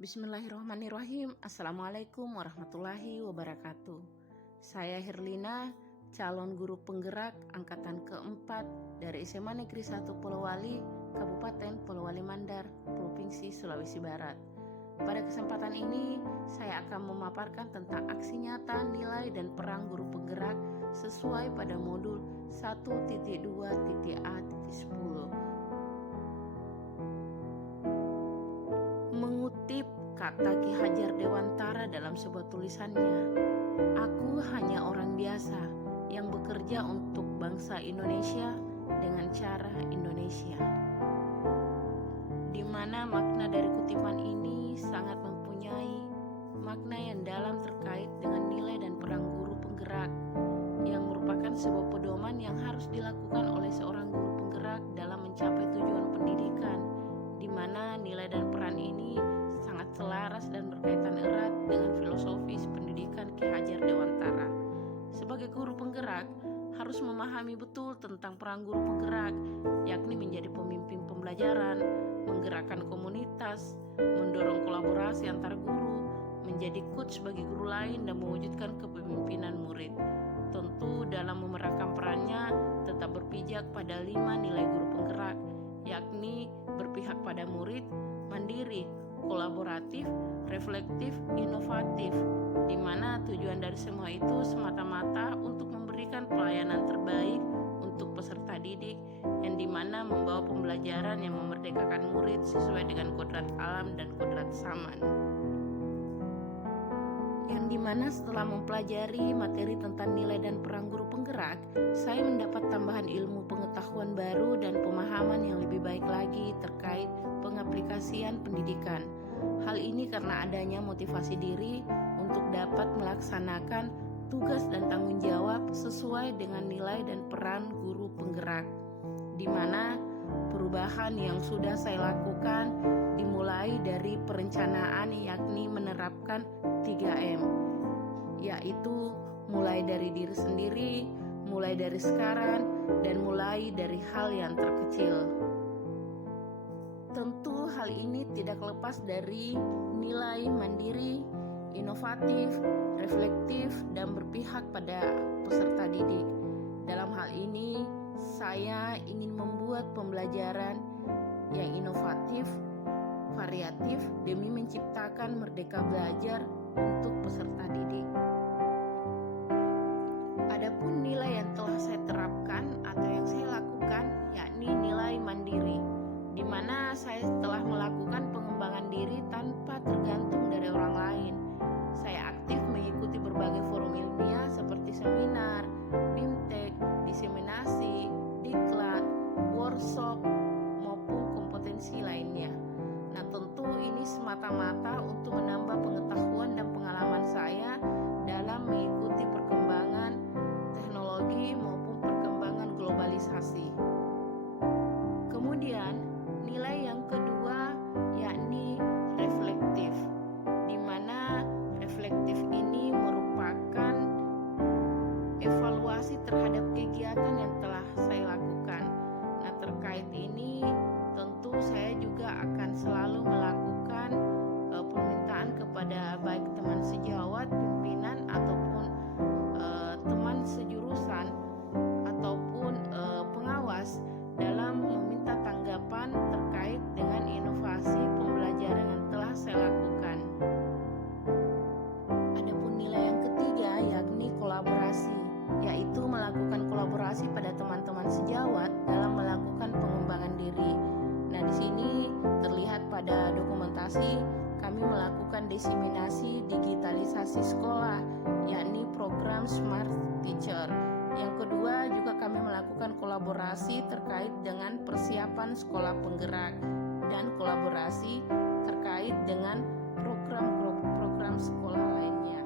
Bismillahirrahmanirrahim. Assalamualaikum warahmatullahi wabarakatuh. Saya Herlina, calon guru penggerak angkatan keempat dari SMA Negeri 1 Polowali, Kabupaten Polowali Mandar, Provinsi Sulawesi Barat. Pada kesempatan ini, saya akan memaparkan tentang aksi nyata, nilai, dan peran guru penggerak sesuai pada modul 1.2.A.10. Mengutip kata Ki Hajar Dewantara dalam sebuah tulisannya, "Aku hanya orang biasa yang bekerja untuk bangsa Indonesia dengan cara Indonesia." Di mana makna dari kutipan ini sangat mempunyai makna yang dalam terkait dengan nilai dan peran guru penggerak, yang merupakan sebuah pedoman yang harus dilakukan oleh seorang guru penggerak dalam mencapai tujuan pendidikan, di mana nilai dan peran ini sangat selaras dan berkaitan erat dengan filosofis pendidikan Ki Hajar Dewantara. Sebagai guru penggerak, harus memahami betul tentang peran guru penggerak, yakni menjadi pemimpin pembelajaran, menggerakkan komunitas, mendorong kolaborasi antar guru, menjadi coach bagi guru lain, dan mewujudkan kepemimpinan murid. Tentu dalam memerankan perannya tetap berpijak pada 5 nilai guru penggerak, yakni berpihak pada murid, mandiri, kolaboratif, reflektif, inovatif, di mana tujuan dari semua itu semata-mata untuk memberikan pelayanan terbaik untuk peserta didik, yang dimana membawa pembelajaran yang memerdekakan murid sesuai dengan kodrat alam dan kodrat zaman. Yang dimana setelah mempelajari materi tentang nilai dan peran guru penggerak, saya mendapat tambahan ilmu pengetahuan baru dan pemahaman yang lebih baik lagi terkait pengaplikasian pendidikan. Hal ini karena adanya motivasi diri untuk dapat melaksanakan tugas dan tanggung jawab sesuai dengan nilai dan peran guru penggerak, di mana perubahan yang sudah saya lakukan dimulai dari perencanaan, yakni menerapkan 3M, yaitu mulai dari diri sendiri, mulai dari sekarang, dan mulai dari hal yang terkecil. Tentu hal ini tidak lepas dari nilai mandiri, inovatif, reflektif, dan berpihak pada peserta didik. Dalam hal ini, saya ingin membuat pembelajaran yang inovatif, variatif, demi menciptakan merdeka belajar untuk peserta didik. Adapun nilai yang telah saya terapkan atau yang saya lakukan, yakni nilai mandiri, di mana saya telah melakukan pengembangan diri tanpa tergantung dari orang lain. Saya aktif mengikuti berbagai forum ilmiah seperti seminar, BIMTEK, diseminasi, diklat, workshop, maupun kompetensi lainnya. Nah, tentu ini semata-mata untuk menambah pengetahuan dan pengalaman saya dalam mengikuti perkembangan teknologi maupun perkembangan globalisasi. Kemudian, nilai yang kedua yakni reflektif, di mana reflektif ini merupakan evaluasi terhadap kegiatan yang telah saya lakukan. Nah, terkait ini tentu saya juga akan selalu melakukan permintaan kepada baik teman sejawat, pimpinan, ataupun teman sejurusan, ataupun pengawas dalam meminta tanggapan terkait dengan inovasi pembelajaran yang telah saya lakukan. Adapun nilai yang ketiga yakni kolaborasi, yaitu melakukan kolaborasi pada teman-teman sejawat dalam melakukan pengembangan diri. Nah, di sini terlihat pada dokumentasi kami melakukan diseminasi digitalisasi sekolah, yakni program Smart Teacher. Yang kedua juga kami melakukan kolaborasi terkait dengan persiapan sekolah penggerak dan kolaborasi terkait dengan program-program sekolah lainnya.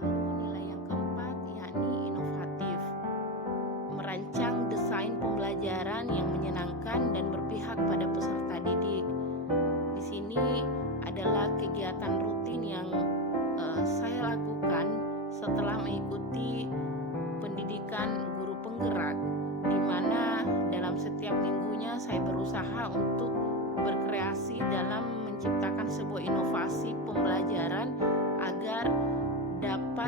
Lalu nilai yang keempat yakni inovatif, merancang desain pembelajaran yang menyenangkan dan berpihak pada peserta didik. Di sini adalah kegiatan rutin yang saya lakukan setelah mengikuti pendidikan guru penggerak, di mana dalam setiap minggunya saya berusaha untuk berkreasi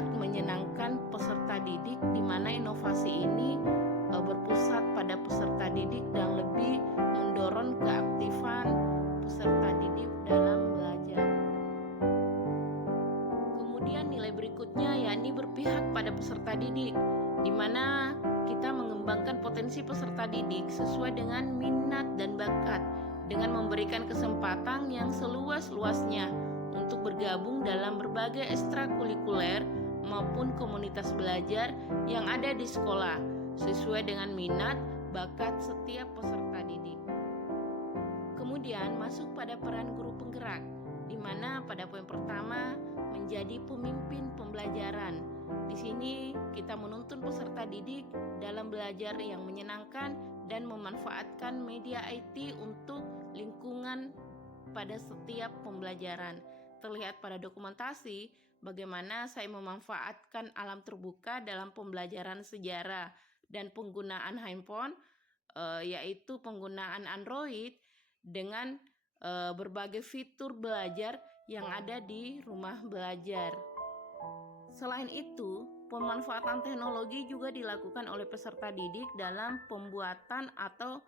membuat menyenangkan peserta didik, di mana inovasi ini berpusat pada peserta didik dan lebih mendorong keaktifan peserta didik dalam belajar. Kemudian nilai berikutnya yakni berpihak pada peserta didik, di mana kita mengembangkan potensi peserta didik sesuai dengan minat dan bakat dengan memberikan kesempatan yang seluas-luasnya untuk bergabung dalam berbagai ekstrakurikuler maupun komunitas belajar yang ada di sekolah sesuai dengan minat bakat setiap peserta didik. Kemudian masuk pada peran guru penggerak, di mana pada poin pertama menjadi pemimpin pembelajaran. Di sini kita menuntun peserta didik dalam belajar yang menyenangkan dan memanfaatkan media IT untuk lingkungan pada setiap pembelajaran. Terlihat pada dokumentasi bagaimana saya memanfaatkan alam terbuka dalam pembelajaran sejarah dan penggunaan handphone, yaitu penggunaan Android dengan berbagai fitur belajar yang ada di rumah belajar. Selain itu, pemanfaatan teknologi juga dilakukan oleh peserta didik dalam pembuatan atau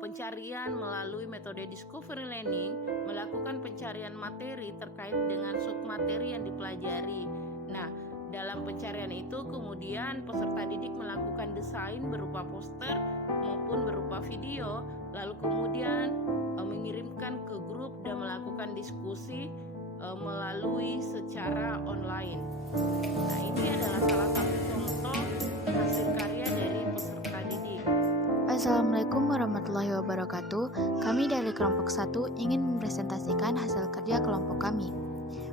pencarian melalui metode discovery learning, melakukan pencarian materi terkait dengan submateri yang dipelajari. Nah, dalam pencarian itu kemudian peserta didik melakukan desain berupa poster maupun berupa video, lalu kemudian mengirimkan ke grup dan melakukan diskusi melalui secara online. Nah, ini adalah salah satu contoh hasil karya dari peserta didik. Assalamualaikum warahmatullahi wabarakatuh. Kami dari kelompok 1 ingin mempresentasikan hasil kerja kelompok kami.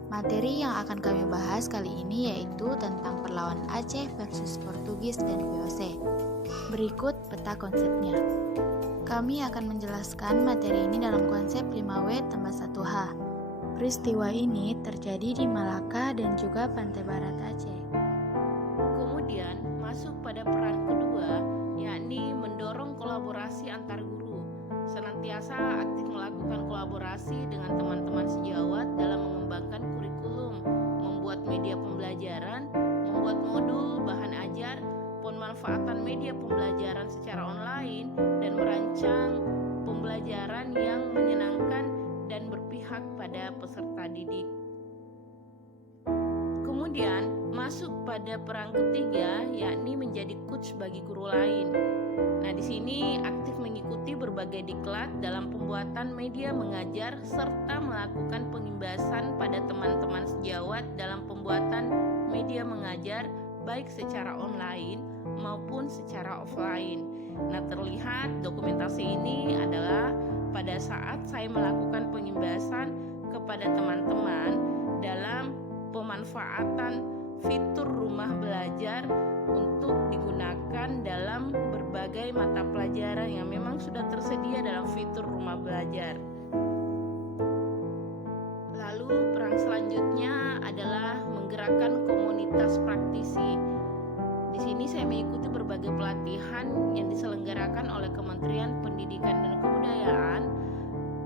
Materi yang akan kami bahas kali ini yaitu tentang perlawanan Aceh versus Portugis dan VOC. Berikut peta konsepnya. Kami akan menjelaskan materi ini dalam konsep 5W tambah 1H. Peristiwa ini terjadi di Malaka dan juga pantai barat Aceh. Kemudian masuk pada peran kedua, yakni mendorong kolaborasi antar guru. Senantiasa aktif melakukan kolaborasi dengan teman-teman sejawat dalam mengembangkan kurikulum, membuat media pembelajaran, membuat modul, bahan ajar, pemanfaatan media pembelajaran secara online, dan merancang pembelajaran yang menyenangkan dan berpihak pada peserta didik. Kemudian masuk pada peran ketiga, yakni menjadi coach bagi guru lain. Nah, di sini aktif mengikuti berbagai diklat dalam pembuatan media mengajar serta melakukan pengimbasan pada teman-teman sejawat dalam pembuatan media mengajar baik secara online maupun secara offline. Nah, terlihat dokumentasi ini adalah pada saat saya melakukan pengimbasan kepada teman-teman dalam pemanfaatan fitur rumah belajar untuk digunakan dalam berbagai mata pelajaran yang memang sudah tersedia dalam fitur rumah belajar. Lalu peran selanjutnya adalah menggerakkan komunitas praktisi. Di sini saya mengikuti berbagai pelatihan yang diselenggarakan oleh Kementerian Pendidikan dan Kebudayaan,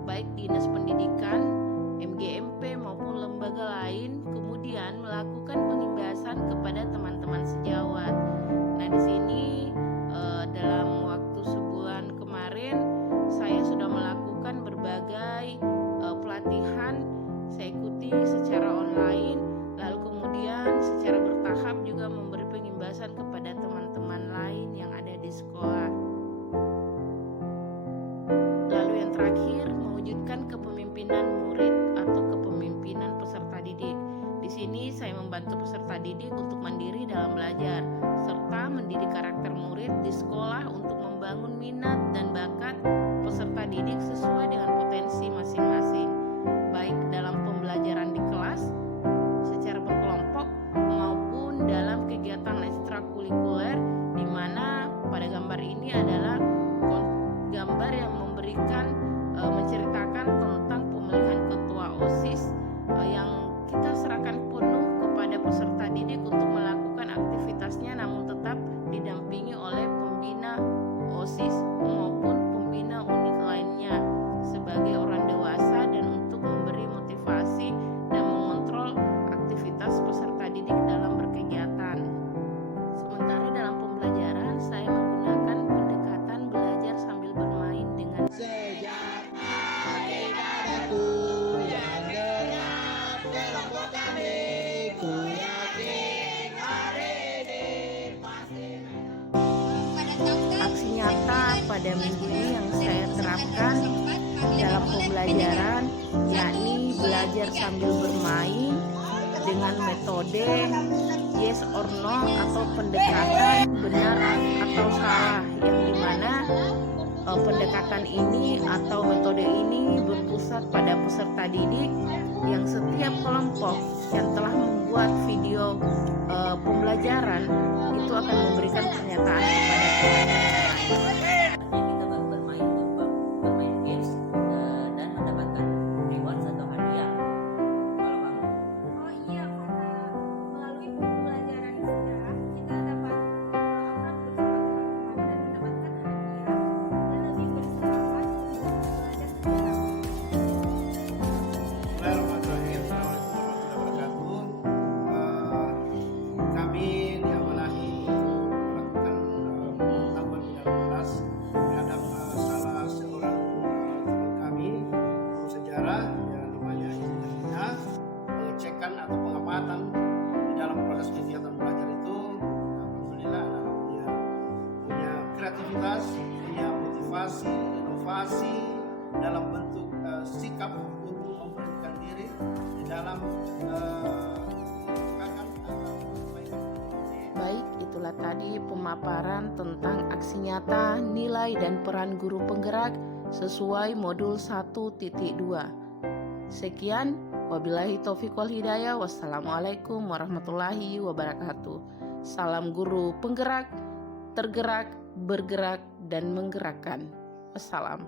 baik Dinas Pendidikan, MGMP maupun lembaga lain, kemudian melakukan pengimbasan kepada teman-teman sejawat. Nah, di sini dalam waktu sebulan kemarin saya sudah melakukan berbagai pelatihan. Saya ikuti secara online, lalu kemudian secara bertahap juga memberi pengimbasan kepada teman-teman lain yang ada di sekolah. Lalu yang terakhir, mewujudkan kepemimpinan murid atau kepemimpinan peserta didik. Di sini saya membantu peserta didik untuk mandiri dalam belajar serta mendidik karakter murid di sekolah untuk membangun minat dan bakat peserta didik sesuai dengan potensi masing-masing, baik dalam pembelajaran di kelas secara berkelompok maupun dalam kegiatan ekstrakurikuler, di mana pada gambar ini adalah gambar yang memberikan menceritakan tentang pemilihan ketua OSIS yang kita serahkan penuh kepada peserta didik untuk melakukan aktivitasnya, namun tetap didampingi oleh pembina OSIS maupun belajar sambil bermain dengan metode yes or no atau pendekatan benar atau salah, yang dimana pendekatan ini atau metode ini berpusat pada peserta didik yang setiap kelompok yang telah membuat video pembelajaran itu akan memberikan pernyataan kepada kelompok yang lain. Kita baru bermain games dan mendapatkan rewards atau hadiah. Kalau kamu? Oh iya, karena melalui pembelajaran sejarah kita dapat akrab bersama teman-teman dan mendapatkan hadiah dan lebih bersemangat untuk belajar sejarah. Bismillahirrahmanirrahim. Assalamualaikum warahmatullahi wabarakatuh. Kami diamanahi melakukan pengetahuan di dalam kelas terhadap salah seorang teman kami guru sejarah yang namanya Ibu. Pengecekan atau pengamatan di dalam proses kegiatan belajar itu, alhamdulillah anak-anak punya kreativitas, punya motivasi, inovasi dalam bentuk sikap untuk memberanikan diri di dalam menggunakan Baik, itulah tadi pemaparan tentang aksi nyata, nilai dan peran guru penggerak sesuai modul 1.2. Sekian, wabillahi taufiq wal hidayah. Wassalamualaikum warahmatullahi wabarakatuh. Salam guru penggerak, tergerak, bergerak, dan menggerakkan. Wassalam.